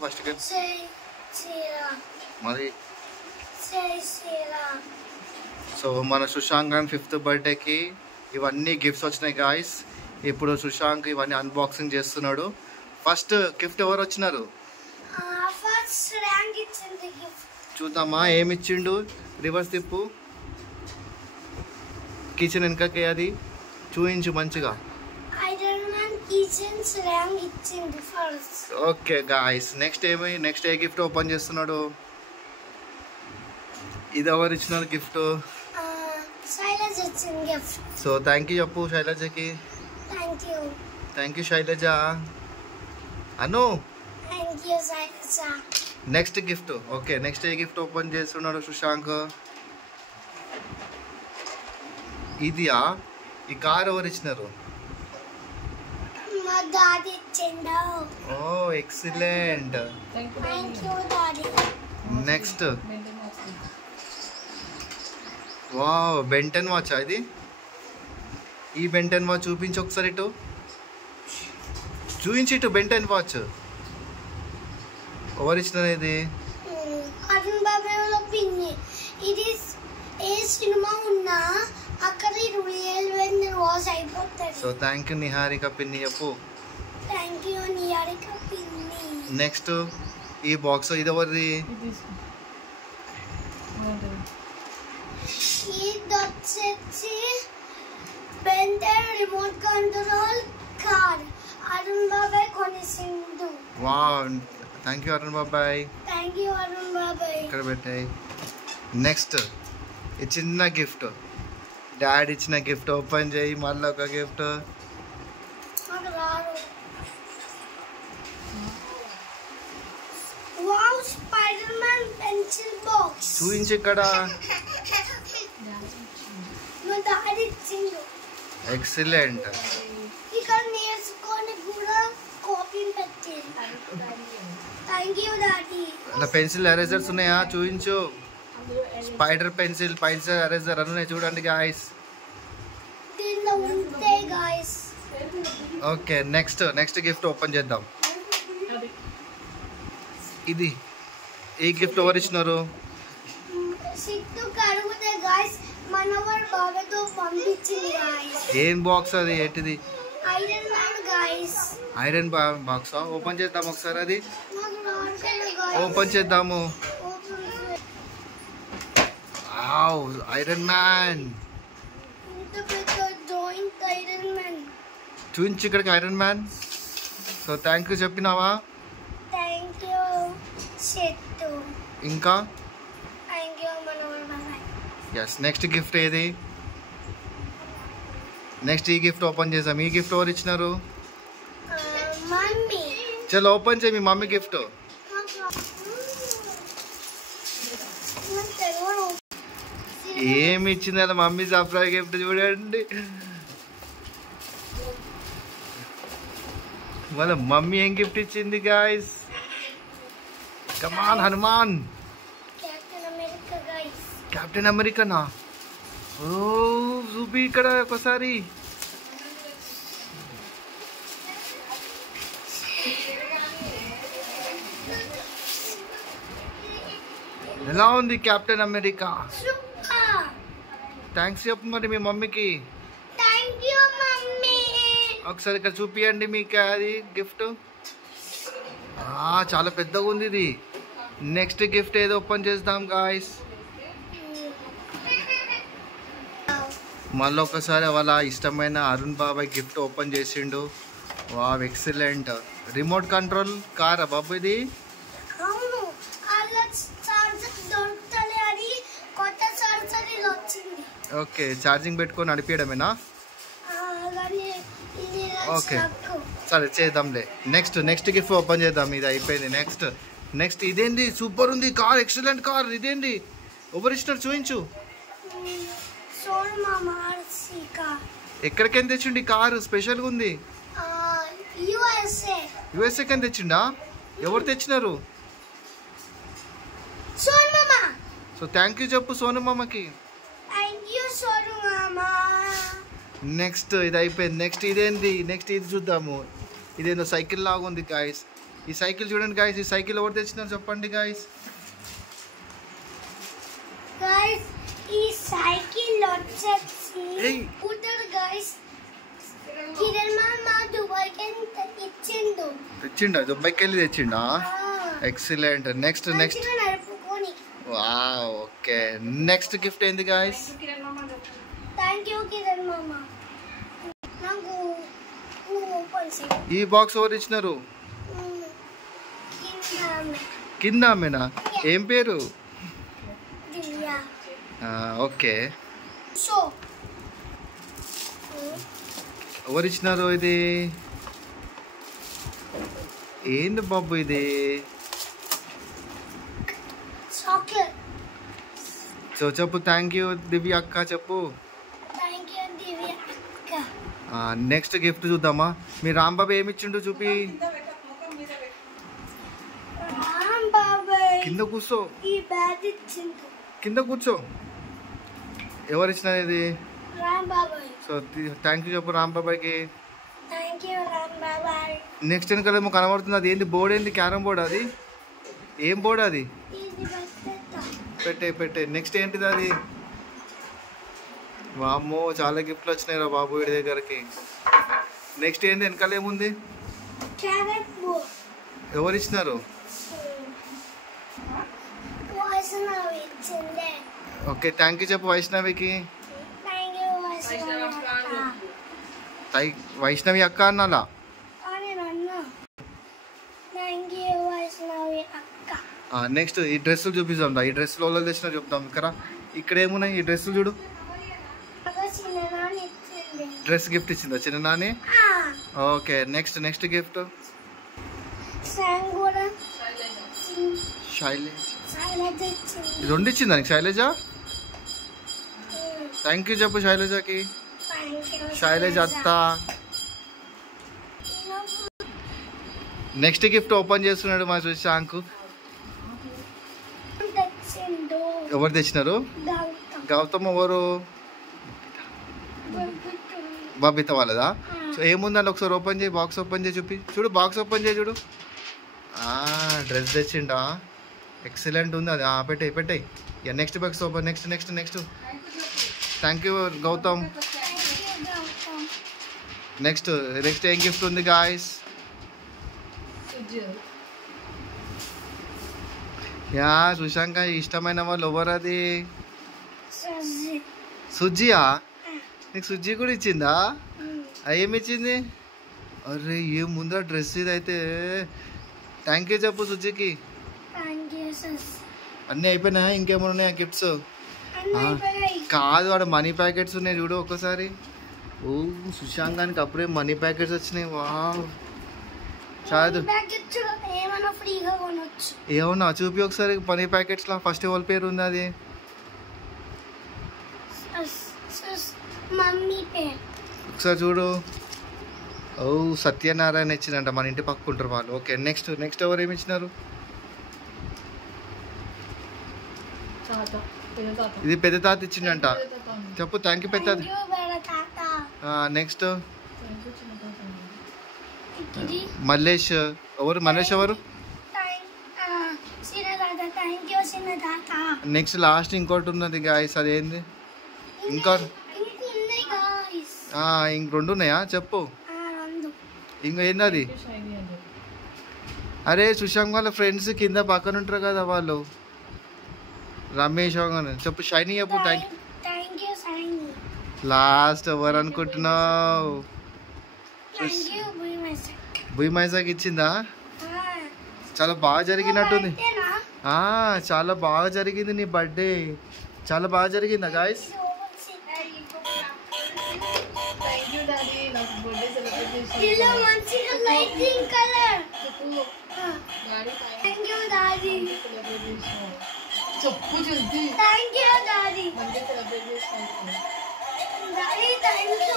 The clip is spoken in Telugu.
ఫస్ట్ మరి సో మన సుశాంక్ అండ్ 5th బర్త్డేకి ఇవన్నీ గిఫ్ట్స్ వచ్చినాయి గాయస్. ఇప్పుడు సుశాంక్ ఇవన్నీ అన్బాక్సింగ్ చేస్తున్నాడు. ఫస్ట్ గిఫ్ట్ ఎవరు వచ్చినారు చూద్దామా? ఏమి ఇచ్చిండు? రివర్స్ తిప్పు, కిచెన్ వెనకకి అది చూయించు మంచిగా. ఓకే గాయస్, నెక్స్ట్ ఏ గిఫ్ట్ ఓపెన్ చేస్తున్నాడు? ఇది ఎవరు ఇచ్చినారు గిఫ్ట్? సో థ్యాంక్ యూ చెప్పు శైలజకి. Thank you Shailaja. అను నెక్స్ట్ గిఫ్ట్. ఓకే, నెక్స్ట్ ఏ గిఫ్ట్ ఓపెన్ చేస్తున్నాడు సుశాంక్? ఇదియా? ఈ కార్ ఎవరు ఇచ్చినారు? Oh excellent. Next wow, Benton watch. ఇది ఈ బెంటన్ వాచ్ చూపించి ఒకసారి, ఇటు చూపించి, ఇటు బెంటన్ వాచ్ ఎవరు ఇచ్చినారు? ఇది ఇది ఏ సినిమా ఉన్నా అక్కడ సో థ్యాంక్ యూ నిహారిక పిన్ని చెప్పు. థ్యాంక్ యూ నిహారిక పిన్ని. నెక్స్ట్ ఈ బాక్స్ ఇది ఎవరిది? ఇది వచ్చేసి Ben Ten remote control car Arun బాబాయ్ కొనిసిండు. వావ్, థ్యాంక్ యూ అరుణ్ బాబాయ్. థ్యాంక్ యూ అరుణ్ బాబాయ్. ఇక్కడ పెట్టాయి. నెక్స్ట్ ఈ చిన్న గిఫ్ట్, డాడీ ఇచ్చిన గిఫ్ట్ ఓపెన్ చేయి. మళ్ళీ ఒక gift. Wow, spider man pencil box చూపించి ఇక్కడ. మా డాడీ ఇచ్చిండు. ఎక్సలెంట్. ఇక్కడ నేర్చుకొని కూడా కాపీ పెట్టింది. Thank you daddy. నా పెన్సిల్ ఎరేజర్స్ ఉన్నాయా? చూపించు. స్పైడర్ పెన్సిల్, పెన్సిల్ ఎరేజర్ అని ఉన్నాయి చూడండి guys. Okay, next gift open చేద్దాం. ఇది ఈ గిఫ్ట్ ఎవరు ఇచ్చినారు? ఏం బాక్స్ అది? ఏంటిది? Iron box. ఓపెన్ చేద్దాం ఒకసారి. అది ఓపెన్ చేద్దాము. ఐరన్ మ్యాన్ చూపించి ఇక్కడికి Iron Man. So thank you చెప్పినావా? ఇంకా ఎస్, నెక్స్ట్ గిఫ్ట్ ఏది? నెక్స్ట్ ఈ గిఫ్ట్ ఓపెన్ చేసాం. ఈ గిఫ్ట్ ఎవరు ఇచ్చినారు? చలో ఓపెన్ చేయి మీ మమ్మీ గిఫ్ట్. ఏమి ఇచ్చింది అలా మమ్మీ సర్ప్రైజ్ గిఫ్ట్ చూడండి. వాళ్ళ మమ్మీ ఏం గిఫ్ట్ ఇచ్చింది గాయస్? కమాన్ హనుమాన్. కెప్టెన్ అమెరికానా? ఓ చూపి ఇక్కడ ఒకసారి. ఎలా ఉంది కెప్టెన్ అమెరికా? థ్యాంక్స్ చెప్పు మరి మీ మమ్మీకి. ఒకసారి ఇక్కడ చూపియండి మీకు అది గిఫ్ట్. చాలా పెద్దగా ఉంది ఇది. నెక్స్ట్ గిఫ్ట్ ఏదో ఓపెన్ చేద్దాం గాయస్. మళ్ళీ ఒకసారి వాళ్ళ ఇష్టమైన అరుణ్ బాబాయ్ గిఫ్ట్ ఓపెన్ చేసిండు. Wow excellent. Remote control car బాబు ఇది. ఓకే, ఛార్జింగ్ పెట్టుకొని నడిపించడమేనా? ఓకే సరే చేద్దాంలే. నెక్స్ట్ గిఫ్ట్ ఓపెన్ చేద్దాం. ఇది అయిపోయింది. నెక్స్ట్ ఇదేంది? సూపర్ ఉంది కార్, ఎక్సలెంట్ కార్. ఇదేంది? ఎవరు ఇచ్చినారు చూపించు. ఎక్కడికైనా తెచ్చిండి కారు? స్పెషల్గా ఉంది. యుఎస్ఏ కని తెచ్చిండా? ఎవరు తెచ్చినారు? సో థ్యాంక్ యూ చెప్పు సోను మామకి. నెక్స్ట్ ఇది అయిపోయింది. నెక్స్ట్ ఇదేంది? నెక్స్ట్ ఇది చూద్దాము. ఇదేందో సైకిల్ లాగా ఉంది గాయస్. ఈ సైకిల్ చూడండి గాయస్, ఈ సైకిల్ ఎవరు తెచ్చినారు చెప్పండి గాయస్. గైస్ ఈ సైకిల్ వచ్చేసి స్కూటర్ గైస్. కిరణ్ మామ దుబాయ్కి తెచ్చిండు. దుబాయ్కి వెళ్ళి తెచ్చిండా? Excellent. Next wow. Okay, next gift ఏంది గాయస్? థ్యాంక్ యూ కిరణ్ మామ. నాకు ఈ బాక్స్ ఎవరు ఇచ్చినారు? కింద ఆమెనా? ఏం పేరు? ఓకే, ఎవరు ఇచ్చినారు ఇది? ఏంది బాబు ఇది? సో చెప్పు. థ్యాంక్ యూ దివ్య అక్క చెప్పు. నెక్స్ట్ గిఫ్ట్ చూద్దామా? మీ రాంబాబు ఏమి ఇచ్చిండు చూపి. కింద కూర్చో, కింద కూర్చో. ఎవరు ఇచ్చినారు ఇది? సో థ్యాంక్ యూ చెప్పు రాంబాబాయ్కి. నెక్స్ట్ వెనకాలేమో కనబడుతుంది, అది ఏంది? బోర్డు ఏంది? Carrom board. అది ఏం బోర్డు అది? పెట్టే. నెక్స్ట్ ఏంటిది అది? వామ్మో, చాలా గిఫ్ట్లు వచ్చినాయి రా బాబు వీడి దగ్గరికి. నెక్స్ట్ ఏంటి? వెనకాల ఏముంది? ఎవరు ఇచ్చినారు? ఓకే, థ్యాంక్ యూ చెప్పు వైష్ణవికి. వైష్ణవి అక్క అన్నాలా? నెక్స్ట్ ఈ డ్రెస్సులు చూపిద్దాం. ఈ డ్రెస్సులు వాళ్ళు తెచ్చినా చెప్తాం. ఇక్కడ ఏమున్నాయి? ఈ డ్రెస్సులు చూడు. డ్రెస్ గిఫ్ట్ ఇచ్చిందా చిన్న Nani? Okay, next gift Shailaja. రెండు ఇచ్చిందా నీకు శైలేజ? థ్యాంక్ యూ చెప్పు శైలేజకి. శైలేజ అత్త. నెక్స్ట్ గిఫ్ట్ ఓపెన్ చేస్తున్నాడు మా శశాంక్. ఎవరు తెచ్చినారు? గౌతమ్. ఎవరు? బబిత వాళ్ళదా? సో ఏముందండి ఒకసారి ఓపెన్ చేయి. బాక్స్ ఓపెన్ చేయి చూపి. చూడు, బాక్స్ ఓపెన్ చేయి చూడు. డ్రెస్ తెచ్చిండా? ఎక్సలెంట్ ఉంది అది. పెట్టేయి. Next box open. Next thank you Gautam. Next ఏం గిఫ్ట్ ఉంది గాయస్? సుశాంక్ ఇష్టమైన వాళ్ళు ఎవరు? అది సుజ్జియా? నీకు సుజ్జి కూడా ఇచ్చిందా? ఏమి ఇచ్చింది? అరే ఏం ముందా డ్రెస్ ఇది అయితే. థ్యాంక్ యూ చెప్పు సుజ్జికి. అన్నీ అయిపోయినాయా? ఇంకేమైనా ఉన్నాయా గిఫ్ట్స్? కాదు, వాడు మనీ ప్యాకెట్స్ ఉన్నాయి చూడు ఒక్కసారి. ఓ సుశాంకానికి అప్పుడే మనీ ప్యాకెట్స్ వచ్చినాయి. వా చాలు. ఏమన్నా చూపి ఒకసారి మనీ ప్యాకెట్స్ లా. ఫస్ట్ ఎవరి పేరు ఉంది అది? ఒకసారి చూడు. ఓ సత్యనారాయణ ఇచ్చిందంట, మన ఇంటి పక్కుంటారు వాళ్ళు. ఓకే, నెక్స్ట్ ఎవరు ఏమి ఇచ్చినారు? ఇది పెద్ద తాత ఇచ్చిండంట. చెప్పు థ్యాంక్ యూ పెద్ద. నెక్స్ట్ మల్లేష్. ఎవరు మల్లేష్? ఎవరు? నెక్స్ట్ లాస్ట్ ఇంకోటి ఉన్నది గాయస్, అదేంది? ఇంక రెండు ఉన్నాయా చెప్పు. ఇంకా ఏంది అది? అరే సుశాంక్ వాళ్ళ ఫ్రెండ్స్ కింద పక్కన ఉంటారు కదా వాళ్ళు, రమేష్ చెప్పు. షైనీ చెప్పు. లాస్ట్ ఎవరు అనుకుంటున్నావు? భూమైసాకి ఇచ్చిందా? చాలా బాగా జరిగినట్టుంది. చాలా బాగా జరిగింది నీ బర్త్డే. చాలా బాగా జరిగిందా గాయస్? Daddy, thank you.